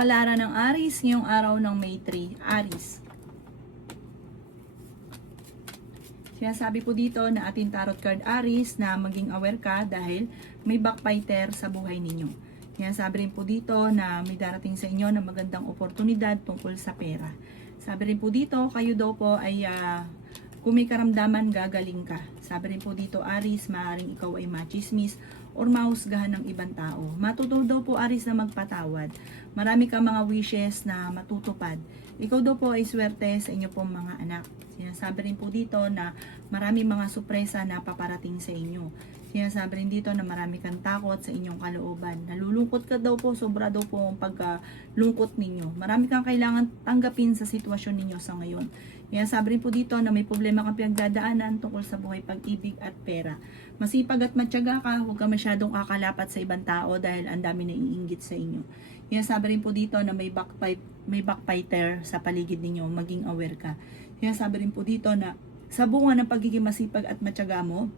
Kapalaran ng Aries ngayong araw ng May 3. Aries. Sinasabi po dito na ating tarot card Aries na maging aware ka dahil may backbiter sa buhay ninyo. Sinasabi rin po dito na may darating sa inyo na magandang oportunidad tungkol sa pera. Sabi rin po dito, kayo daw po ay kung may karamdaman, gagaling ka. Sabi rin po dito, Aries, maaaring ikaw ay machismis or mahusgahan ng ibang tao. Matuto daw po, Aries, na magpatawad. Marami kang mga wishes na matutupad. Ikaw daw po ay swerte sa inyo pong mga anak. Sinasabi rin po dito na marami mga sorpresa na paparating sa inyo. Sinasabi rin dito na marami kang takot sa inyong kalooban. Nalulungkot ka daw po, sobra daw po ang pagkalungkot ninyo. Marami kang kailangan tanggapin sa sitwasyon ninyo sa ngayon. Sinasabi rin po dito na may problema kang pinagdadaanan tungkol sa buhay, pag-ibig at pera. Masipag at matyaga ka, huwag ka masyadong kakalapat sa ibang tao dahil ang dami na iinggit sa inyo. Sinasabi rin po dito na may backbiter sa paligid ninyo, maging aware ka. Sinasabi rin po dito na sa bunga ng pagiging masipag at matyaga mo,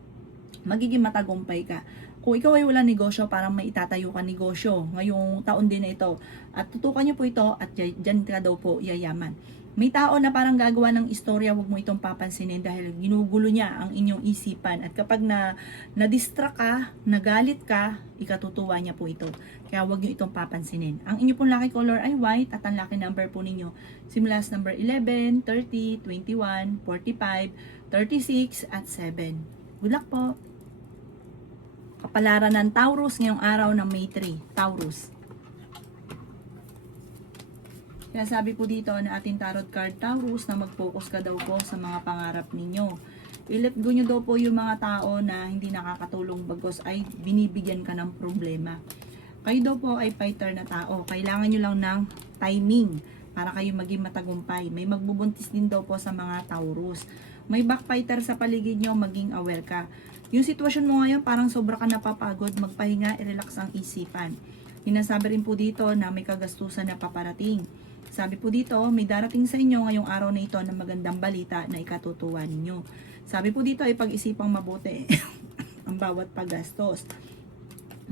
magiging matagumpay ka. Kung ikaw ay walang negosyo, parang may itatayo ka negosyo ngayong taon din na ito. At tutukan niyo po ito at dyan ka daw po yayaman. May tao na parang gagawa ng istorya, huwag mo itong papansinin dahil ginugulo niya ang inyong isipan. At kapag na-distract ka, nagalit ka, ikatutuwa niya po ito. Kaya huwag niyo itong papansinin. Ang inyo pong lucky color ay white at ang lucky number po ninyo simula sa number 11, 30, 21, 45, 36 at 7. Good luck po! Kapalaran ng Taurus ngayong araw ng May 3. Taurus. Kaya sabi po dito na ating tarot card Taurus na mag-focus ka daw po sa mga pangarap ninyo. I-let go nyo daw po yung mga tao na hindi nakakatulong bagos ay binibigyan ka ng problema. Kayo daw po ay fighter na tao. Kailangan nyo lang ng timing para kayo maging matagumpay. May magbubuntis din daw po sa mga Taurus. May backfighter sa paligid nyo, maging aware ka. Yung sitwasyon mo ngayon, parang sobra ka napapagod, magpahinga, i-relax ang isipan. Hinasabi rin po dito na may kagastusan na paparating. Sabi po dito, may darating sa inyo ngayong araw na ito na magandang balita na ikatutuwa ninyo. Sabi po dito ay pag-isipang mabuti ang bawat paggastos.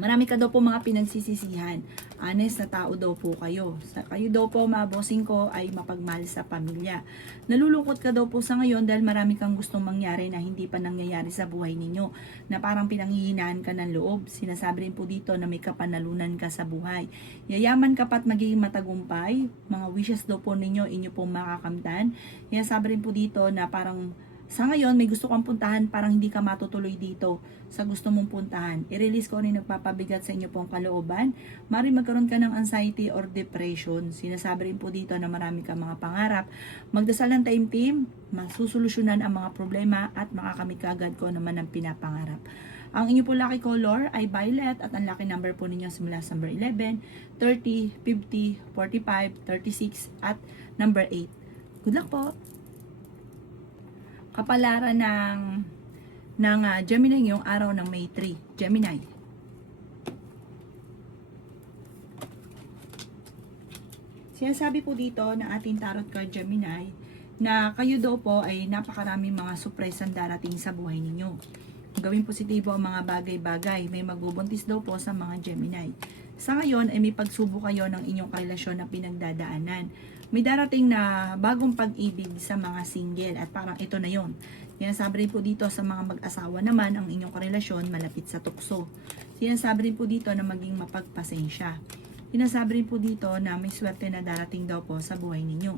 Marami ka daw po mga pinagsisisihan. Honest na tao daw po kayo. Kayo daw po, mga bossing ko, ay mapagmahal sa pamilya. Nalulungkot ka daw po sa ngayon dahil marami kang gustong mangyari na hindi pa nangyayari sa buhay ninyo. Na parang pinanghihinaan ka ng loob. Sinasabi rin po dito na may kapanalunan ka sa buhay. Yayaman ka pa't magiging matagumpay. Mga wishes daw po ninyo, inyo pong makakamtan. Sinasabi rin po dito na parang sa ngayon, may gusto kang puntahan, parang hindi ka matutuloy dito sa gusto mong puntahan. I-release ko rin nagpapabigat sa inyo pong kalooban. Mari magkaroon ka ng anxiety or depression. Sinasabi rin po dito na marami kang mga pangarap. Magdasal ng taimtim, masusolusyonan ang mga problema at makakamit ka agad ko naman ang pinapangarap. Ang inyo po lucky color ay violet at ang lucky number po ninyo simula sa number 11, 30, 50, 45, 36 at number 8. Good luck po! Kapalaran ng Gemini ngayong araw ng May 3. Gemini. Sinasabi po dito na ating tarot card Gemini na kayo daw po ay napakaraming mga surpresang darating sa buhay ninyo. Gawing positibo ang mga bagay-bagay. May magbubuntis daw po sa mga Gemini. Sa ngayon ay may pagsubok kayo ng inyong karelasyon na pinagdadaanan. May darating na bagong pag-ibig sa mga single at parang ito na yon. Sinasabi rin po dito sa mga mag-asawa naman ang inyong karelasyon malapit sa tukso. Sinasabi rin po dito na maging mapagpasensya. Sinasabi rin po dito na may swerte na darating daw po sa buhay ninyo.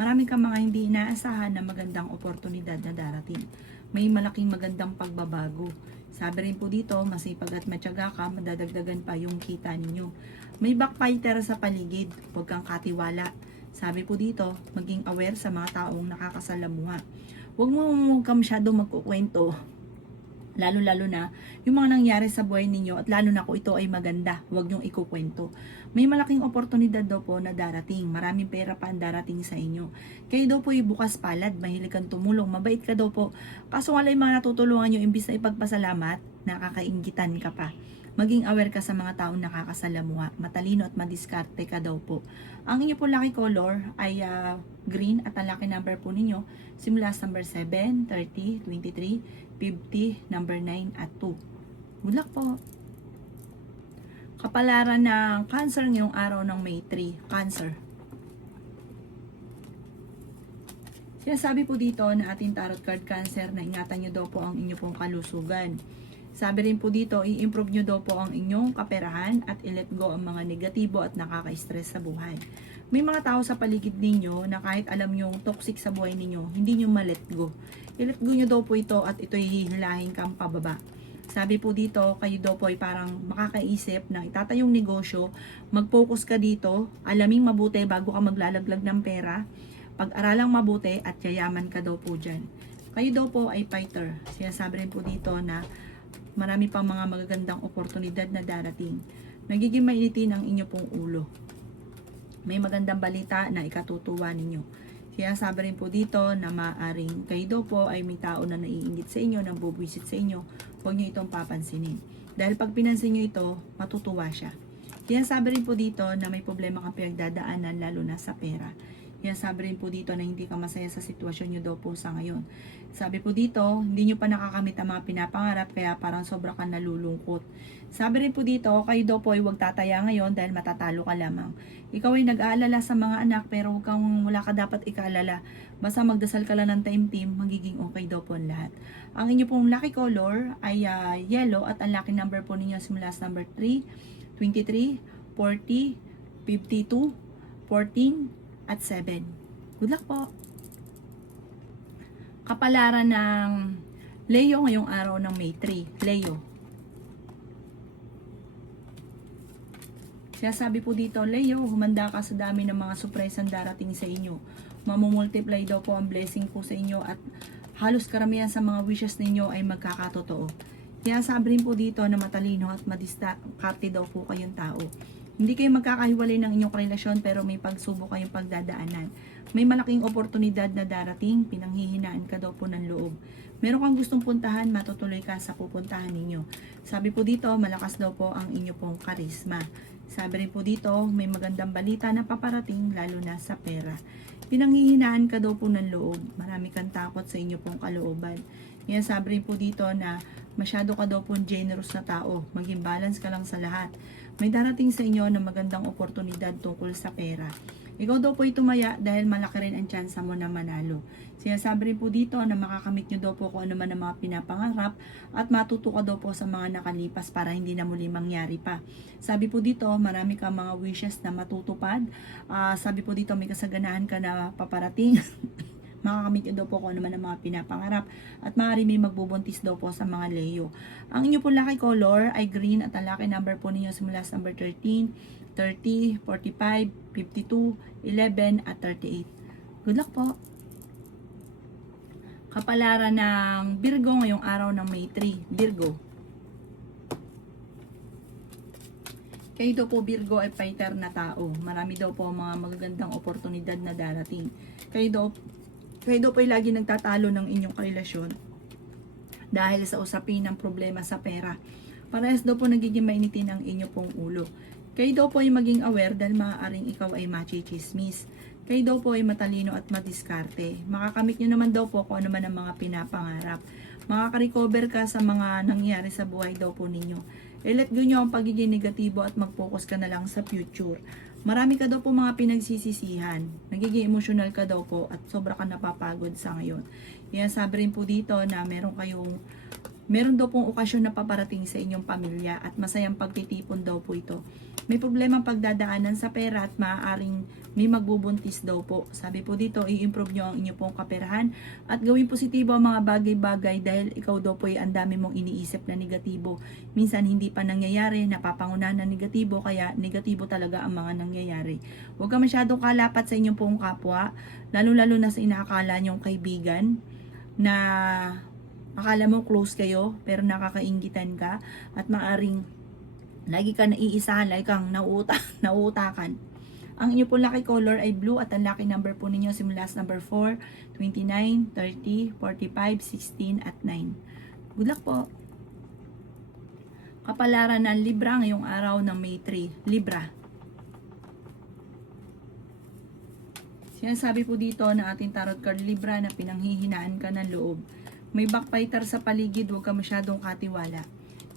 Marami kang mga hindi inaasahan na magandang oportunidad na darating. May malaking magandang pagbabago. Sabi rin po dito, masipag at matyaga ka, madadagdagan pa yung kita ninyo. May backfighter sa paligid, huwag kang katiwala. Sabi po dito, maging aware sa mga taong nakakasalamuha. Huwag ka masyadong magkukwento. Lalo-lalo na yung mga nangyari sa buhay ninyo at lalo na kung ito ay maganda, huwag niyong ikukwento. May malaking oportunidad daw po na darating. Maraming pera pa ang darating sa inyo. Kayo daw po ay bukas palad, mahilig kang tumulong, mabait ka daw po. Kaso nga lang yung mga natutulungan nyo, imbis na ipagpasalamat, nakakainggitan ka pa. Maging aware ka sa mga taong nakakasalamuha. Matalino at madiskarte ka daw po. Ang inyo po lucky color ay green at ang lucky number po ninyo simula sa number 7, 30, 23, 50, number 9 at 2. Good luck po! Kapalaran ng Cancer ngayong araw ng May 3. Cancer. Sinasabi po dito na ating tarot card Cancer na ingatan nyo daw po ang inyo pong kalusugan. Sabi rin po dito, i-improve nyo daw po ang inyong kaperahan at i-let go ang mga negatibo at nakaka-stress sa buhay. May mga tao sa paligid ninyo na kahit alam nyo toxic sa buhay ninyo, hindi nyo ma-let go. I-let go nyo daw po ito at ito'y hihilahin kang pababa. Sabi po dito, kayo daw po ay parang makakaisip na itatayong negosyo, mag-focus ka dito, alaming mabuti bago ka maglalaglag ng pera, pag-aralang mabuti at yayaman ka daw po dyan. Kayo daw po ay fighter. Sinasabi rin po dito na marami pang mga magagandang oportunidad na darating. Nagiging mainitin ang inyo pong ulo. May magandang balita na ikatutuwa ninyo. Sinasabi rin po dito na maaring kayo daw po ay may tao na naiinggit sa inyo, nang bubuisit sa inyo. Huwag nyo itong papansinin. Dahil pag pinansin nyo ito, matutuwa siya. Sinasabi rin po dito na may problema kang pinagdadaanan lalo na sa pera. Sabi rin po dito na hindi ka masaya sa sitwasyon nyo daw po sa ngayon. Sabi po dito, hindi nyo pa nakakamit ang mga pinapangarap kaya parang sobra kang nalulungkot. Sabi rin po dito, kayo daw po ay huwag tataya ngayon dahil matatalo ka lamang. Ikaw ay nag-aalala sa mga anak pero wala ka dapat ikaalala. Basta magdasal ka lang ng time-team, magiging okay daw po ang lahat. Ang inyo pong lucky color ay yellow at ang lucky number po ninyo simula sa number 3, 23, 40, 52, 14, at 7. Good luck po. Kapalaran ng Leo ngayong araw ng May 3. Leo. Sinasabi po dito, Leo, humanda ka sa dami ng mga surpresang darating sa inyo. Mamumultiply daw po ang blessing po sa inyo at halos karamihan sa mga wishes ninyo ay magkakatotoo. Kaya sabi rin po dito na matalino at madiskarte daw po kayong tao. Hindi kayo magkakahiwalay ng inyong relasyon pero may pagsubok kayong pagdadaanan. May malaking oportunidad na darating, pinanghihinaan ka daw po ng loob. Meron kang gustong puntahan, matutuloy ka sa pupuntahan ninyo. Sabi po dito, malakas daw po ang inyo pong karisma. Sabi rin po dito, may magandang balita na paparating lalo na sa pera. Pinanghihinaan ka daw po ng loob. Marami kang takot sa inyo pong kalooban. Yan sabi rin po dito na masyado ka daw po generous na tao. Maging balance ka lang sa lahat. May darating sa inyo na magandang oportunidad tungkol sa pera. Ikaw daw po ay tumaya dahil malaki rin ang tsansa mo na manalo. Sinasabi rin po dito na makakamit nyo daw po kung ano man ang mga pinapangarap at matuto ka daw po sa mga nakalipas para hindi na muli mangyari pa. Sabi po dito, marami kang mga wishes na matutupad. Sabi po dito, may kasaganahan ka na paparating. Makakamit nyo daw po kung ano man ang mga pinapangarap at maaari may magbubuntis daw po sa mga Leo. Ang inyo po lucky color ay green at ang lucky number po ninyo simula sa number 13, 30, 45, 52, 11 at 38. Good luck po. Kapalaran ng Virgo ngayong araw ng May 3. Virgo. Kayo daw po Virgo ay fighter na tao. Marami daw po mga magagandang oportunidad na darating. Kayo daw po ay lagi nagtatalo ng inyong karelasyon dahil sa usapin ng problema sa pera. Parehas daw po nagiging mainitin ang inyo pong ulo. Kayo daw po ay maging aware dahil maaaring ikaw ay machichismis. Kayo daw po ay matalino at madiskarte. Makakamit nyo naman daw po kung ano man ang mga pinapangarap. Makaka-recover ka sa mga nangyari sa buhay daw po ninyo. I-let go nyo ang pagiging negatibo at mag-focus ka na lang sa future. Marami ka daw po mga pinagsisisihan. Nagiging emotional ka daw po at sobra ka napapagod sa ngayon. Kaya sabi rin po dito na meron daw pong okasyon na paparating sa inyong pamilya at masayang pagtitipon daw po ito. May problemang pagdadaanan sa pera at maaaring may magbubuntis daw po. Sabi po dito, i-improve nyo ang inyo pong kaperahan at gawin positibo ang mga bagay-bagay dahil ikaw daw po ay ang dami mong iniisip na negatibo. Minsan hindi pa nangyayari, napapangunahan na negatibo, kaya negatibo talaga ang mga nangyayari. Huwag ka masyadong kalapat sa inyong pong kapwa, lalo-lalo na sa inaakala nyong kaibigan na akala mo close kayo pero nakakainggitan ka at maaring lagi ka naiisahan, lagi kang nauutakan. Ang inyo po lucky color ay blue at ang lucky number po ninyo simula sa number 4, 29, 30, 45, 16 at 9. Good luck po. Kapalaran ng Libra ngayong araw ng May 3. Libra. Sinasabi po dito na ating tarot card Libra na pinanghihinaan ka ng loob. May backfighter sa paligid, huwag ka masyadong katiwala.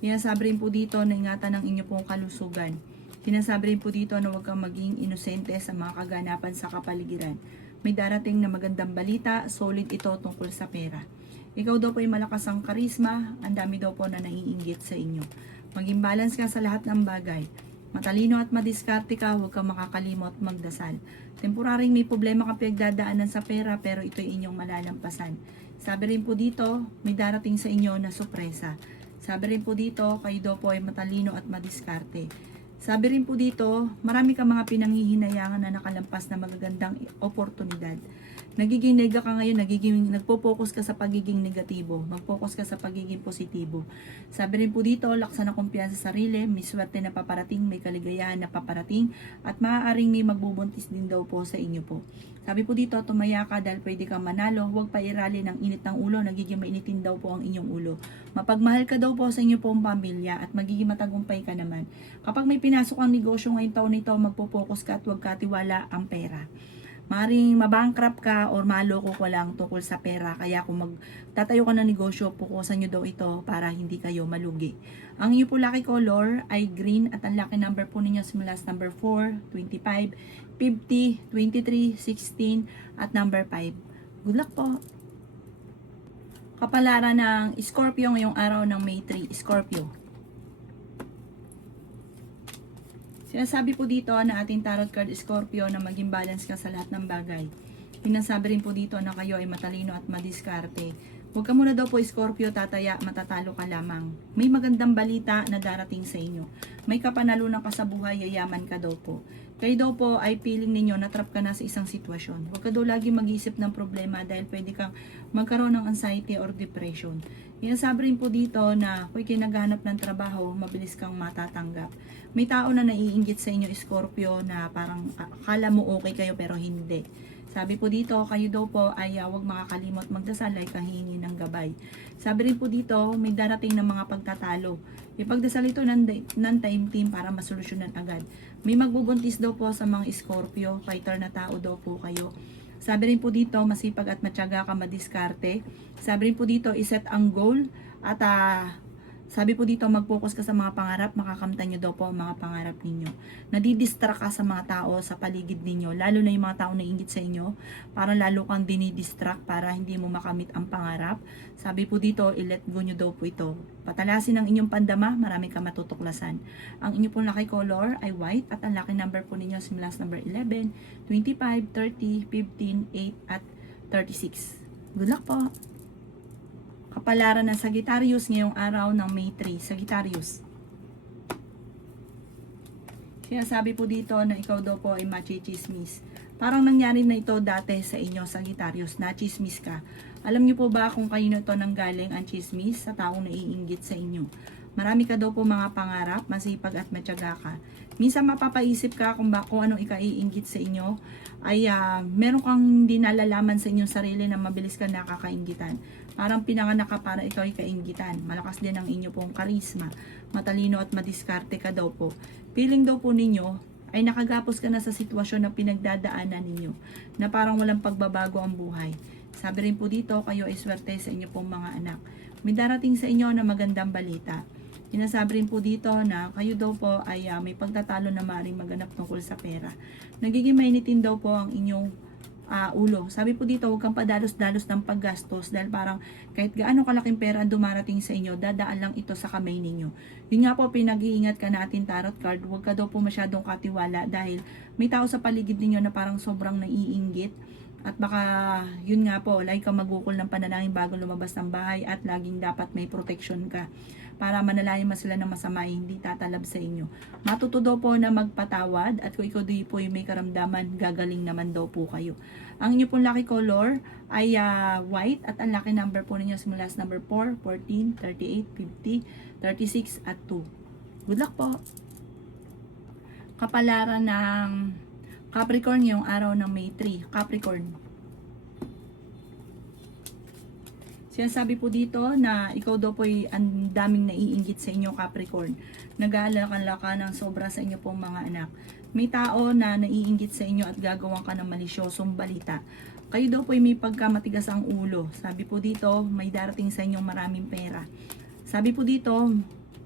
Sinasabi rin po dito na ingatan ang inyo pong kalusugan. Sinasabi rin po dito na huwag kang maging inosente sa mga kaganapan sa kapaligiran. May darating na magandang balita, solid ito tungkol sa pera. Ikaw daw po ay malakas ang karisma, ang dami daw po na naiinggit sa inyo. Maging balance ka sa lahat ng bagay. Matalino at madiskarte ka, huwag kang makakalimot magdasal. Temporaring may problema ka pinagdadaanan sa pera pero ito ay inyong malalampasan. Sabi rin po dito, may darating sa inyo na sorpresa. Sabi rin po dito, kayo daw po ay matalino at madiskarte. Sabi rin po dito, marami kang mga pinanghihinayangan na nakalampas na magagandang oportunidad. Nagiging nega ka ngayon, nagpo-focus ka sa pagiging negatibo, mag-focus ka sa pagiging positibo. Sabi rin po dito, laksan na kumpiyansa sa sarili, may swerte na paparating, may kaligayahan na paparating, at maaaring may magbubuntis din daw po sa inyo po. Sabi po dito, tumaya ka dahil pwede kang manalo, huwag pairali ng init ng ulo, nagiging mainitin daw po ang inyong ulo. Mapagmahal ka daw po sa inyo pong pamilya at magiging matagumpay ka naman. Kapag may pinasok ang negosyo ngayong taon nito, magpo-focus ka at huwag katiwala ang pera. Maring mabankrupt ka or maloko ko lang tungkol sa pera. Kaya kung magtatayo ka ng negosyo, pukusan nyo daw ito para hindi kayo malugi. Ang inyo po lucky color ay green at ang lucky number po ninyo simula sa number 4, 25, 50, 23, 16 at number 5. Good luck po! Kapalaran ng Scorpio ngayong araw ng May 3. Scorpio. Sinasabi po dito na ating tarot card Scorpio na maging balance ka sa lahat ng bagay. Sinasabi rin po dito na kayo ay matalino at madiskarte. Huwag ka muna daw po Scorpio tataya, matatalo ka lamang. May magandang balita na darating sa inyo. May kapanalunan ka sa buhay, yayaman ka daw po. Kayo daw po ay feeling ninyo na trap ka na sa isang sitwasyon. Huwag ka daw lagi mag-isip ng problema dahil pwede kang magkaroon ng anxiety or depression. Sinasabi rin po dito na kung kinaghanap ng trabaho, mabilis kang matatanggap. May tao na naiinggit sa inyo Scorpio na parang akala mo okay kayo pero hindi. Sabi po dito, kayo daw po ay huwag makakalimot magdasal ay kahingi ng gabay. Sabi rin po dito, may darating ng mga pagtatalo. Ipagdasal ito ng time team para masolusyonan agad. May magbubuntis daw po sa mga Scorpio, fighter na tao daw po kayo. Sabi rin po dito, masipag at matyaga ka madiskarte. Sabi rin po dito, iset ang goal at sabi po dito, mag-focus ka sa mga pangarap, makakamtan nyo daw po ang mga pangarap ninyo. Nadidistract ka sa mga tao sa paligid ninyo, lalo na yung mga tao na ingit sa inyo, parang lalo kang dinidistract para hindi mo makamit ang pangarap. Sabi po dito, i-let go nyo daw po ito. Patalasin ang inyong pandama, marami ka matutuklasan. Ang inyong pong lucky color ay white at ang lucky number po ninyo simula sa number 11, 25, 30, 15, 8 at 36. Good luck po! Kapalaran ng Sagittarius ngayong araw ng May 3. Sagittarius. Sinasabi po dito na ikaw daw po ay machichismis. Parang nangyari na ito dati sa inyo, Sagittarius, nachismis ka. Alam niyo po ba kung kayo ito nanggaling ang chismis sa taong naiinggit sa inyo? Marami ka daw po mga pangarap, masipag at matyaga ka. Minsan mapapaisip ka kung anong ikaiinggit sa inyo ay meron kang hindi nalalaman sa inyong sarili na mabilis ka nakakainggitan. Parang pinanganak ka para ikaw ay kainggitan. Malakas din ang inyo pong karisma. Matalino at madiskarte ka daw po. Feeling daw po ninyo ay nakagapos ka na sa sitwasyon na pinagdadaanan ninyo na parang walang pagbabago ang buhay. Sabi rin po dito, kayo ay swerte sa inyo pong mga anak. May darating sa inyo na magandang balita. Sinasabi rin po dito na kayo daw po ay may pagtatalo na maaaring maganap tungkol sa pera. Nagiging mainitin daw po ang inyong ulo. Sabi po dito, huwag kang padalos-dalos ng paggastos dahil parang kahit gaano kalaking pera ang dumarating sa inyo, dadaan lang ito sa kamay ninyo. Yun nga po, pinag-iingat ka natin tarot card, huwag ka daw po masyadong katiwala dahil may tao sa paligid ninyo na parang sobrang naiinggit. At baka, yun nga po, lagi kang magukol ng panalangin bago lumabas ng bahay at laging dapat may protection ka para manalangin man sila ng masama hindi tatalab sa inyo. Matuto daw po na magpatawad at kung ikaw di po yung may karamdaman, gagaling naman daw po kayo. Ang inyo pong lucky color ay white at ang lucky number po ninyo simula sa number 4, 14, 38, 50, 36 at 2. Good luck po! Kapalaran ng Capricorn yung araw ng May 3. Capricorn. Sinasabi po dito na ikaw daw po ay ang daming naiinggit sa inyo, Capricorn. Nag-aalala ka ng sobra sa inyo pong mga anak. May tao na naiinggit sa inyo at gagawan ka ng malisyosong balita. Kayo daw po ay may pagkamatigas ang ulo. Sabi po dito, may darating sa inyong maraming pera. Sabi po dito,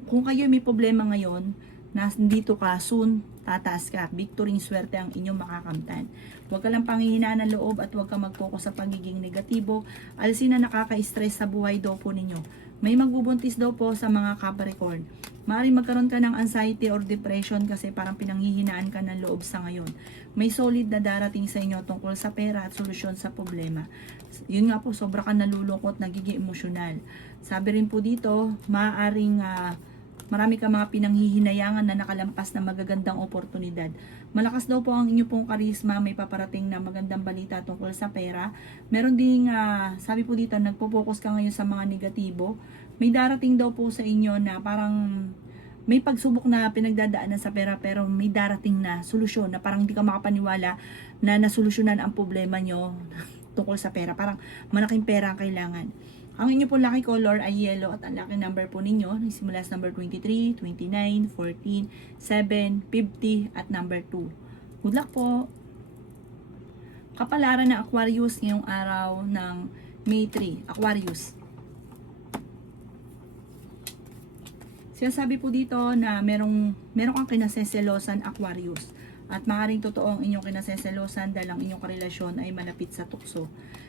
Kung kayo may problema ngayon, nandito ka, soon, tataas ka. Victory, swerte ang inyong makakamtan. Huwag ka lang panghihinaan ng loob at huwag ka mag-focus sa pagiging negatibo. Alisin na nakaka-stress sa buhay daw po ninyo. May magbubuntis daw po sa mga Capricorn. Maaaring magkaroon ka ng anxiety or depression kasi parang pinanghihinaan ka ng loob sa ngayon. May solid na darating sa inyo tungkol sa pera at solusyon sa problema. Yun nga po, sobra ka nalulungkot, nagiging emosyonal. Sabi rin po dito, maaaring marami ka mga pinanghihinayangan na nakalampas na magagandang oportunidad. Malakas daw po ang inyo pong karisma, may paparating na magandang balita tungkol sa pera. Meron ding, sabi po dito, nagpo-focus ka ngayon sa mga negatibo. May darating daw po sa inyo na parang may pagsubok na pinagdadaanan sa pera pero may darating na solusyon na parang hindi ka makapaniwala na nasolusyonan ang problema nyo tungkol sa pera. Parang malaking pera ang kailangan. Ang inyo po lucky color ay yellow at ang lucky number po ninyo nagsimula sa number 23, 29, 14, 7, 50 at number 2. Good luck po! Kapalaran ng Aquarius ngayong araw ng May 3. Aquarius. Sinasabi po dito na meron kang kinaseselosan Aquarius. At maaaring totoo ang inyong kinaseselosan dahil ang inyong karelasyon ay malapit sa tukso.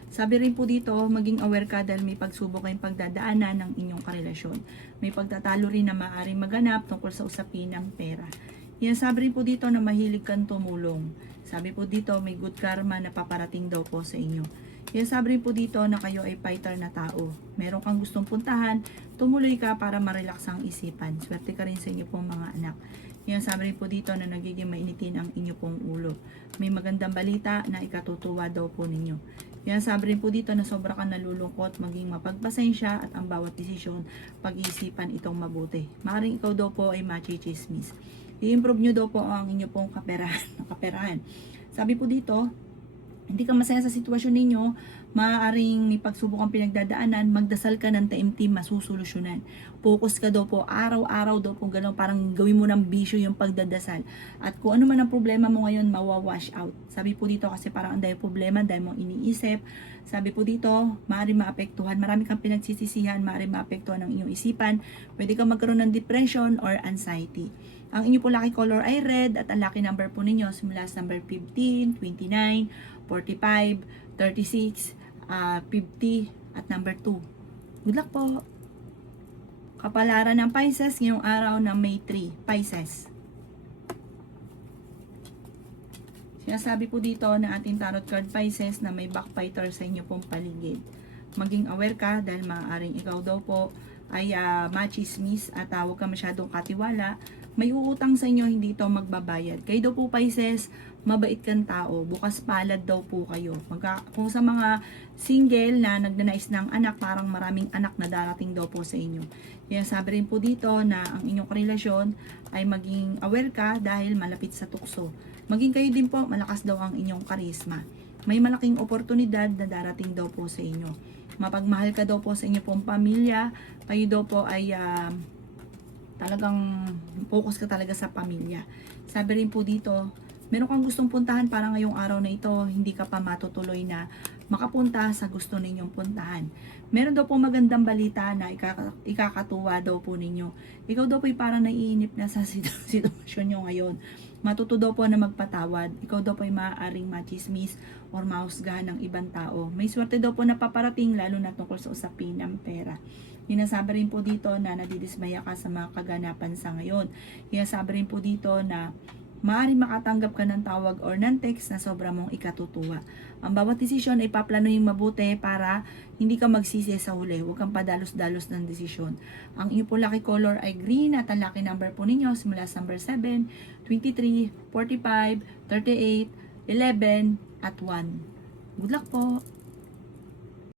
Sabi rin po dito, maging aware ka dahil may pagsubok kayong pagdadaanan ng inyong karelasyon. May pagtatalo rin na maaaring maganap tungkol sa usapin ng pera. Yan, sabi rin po dito na mahilig kang tumulong. Sabi po dito, may good karma na paparating daw po sa inyo. Yan, sabi rin po dito na kayo ay fighter na tao. Meron kang gustong puntahan, tumuloy ka para marelax ang isipan. Swerte ka rin sa inyo pong mga anak. Yan, sabi rin po dito na nagiging mainitin ang inyo pong ulo. May magandang balita na ikatutuwa daw po ninyo. Yan, sabi rin po dito na sobra kang nalulungkot, maging mapagpasensya at ang bawat desisyon, pag-iisipan itong mabuti. Maaaring ikaw daw po ay machichismis. I-improve nyo daw po ang inyo pong kaperahan. Sabi po dito, hindi ka masaya sa sitwasyon ninyo, maaaring may pagsubok ang pinagdadaanan, magdasal ka ng taimtim, masusolusyonan. Focus ka daw po, araw-araw daw po gano'n, parang gawin mo ng bisyo yung pagdadasal. At kung ano man ang problema mo ngayon, mawawash out. Sabi po dito kasi parang ang dahil problema, dahil mong iniisip. Sabi po dito, maaaring maapektuhan, marami kang pinagsisisihan, maaaring maapektuhan ang iyong isipan. Pwede kang magkaroon ng depression or anxiety. Ang inyo po lucky color ay red at ang lucky number po ninyo simula sa number 15, 29, 45, 36, 50 at number 2. Good luck po! Kapalaran ng Pisces ngayong araw ng May 3. Pisces. Sinasabi po dito na ating tarot card Pisces na may backbiter sa inyo pong paligid. Maging aware ka dahil maaaring ikaw daw po ay machismis at huwag ka masyadong katiwala. May uutang sa inyo, hindi ito magbabayad. Kayo daw po Pisces, mabait kang tao, bukas palad daw po kayo. Kung sa mga single na nagnanais ng anak, parang maraming anak na darating daw po sa inyo. Kaya sabi rin po dito na ang inyong relasyon ay maging aware ka dahil malapit sa tukso. Maging kayo din po, malakas daw ang inyong karisma. May malaking oportunidad na darating daw po sa inyo. Mapagmahal ka daw po sa inyo pong pamilya, kayo daw po ay talagang focus ka talaga sa pamilya. Sabi rin po dito, meron kang gustong puntahan para ngayong araw na ito, hindi ka pa matutuloy na makapunta sa gusto ninyong puntahan. Meron daw po magandang balita na ikakatuwa daw po ninyo. Ikaw daw po ay parang naiinip na sa sitwasyon nyo ngayon. Matuto daw po na magpatawad. Ikaw daw po ay maaaring machismis or mahusgahan ng ibang tao. May swerte daw po na paparating lalo na tungkol sa usapin ng pera. Sinasabi rin po dito na nadidismaya ka sa mga kaganapan sa ngayon. Sinasabi rin po dito na maaaring makatanggap ka ng tawag or ng text na sobra mong ikatutuwa. Ang bawat desisyon ay paplanuhin mabuti para hindi ka magsisi sa huli. Huwag kang padalos-dalos ng desisyon. Ang iyong po lucky color ay green at ang lucky number po ninyo simula sa number 7, 23, 45, 38, 11 at 1. Good luck po!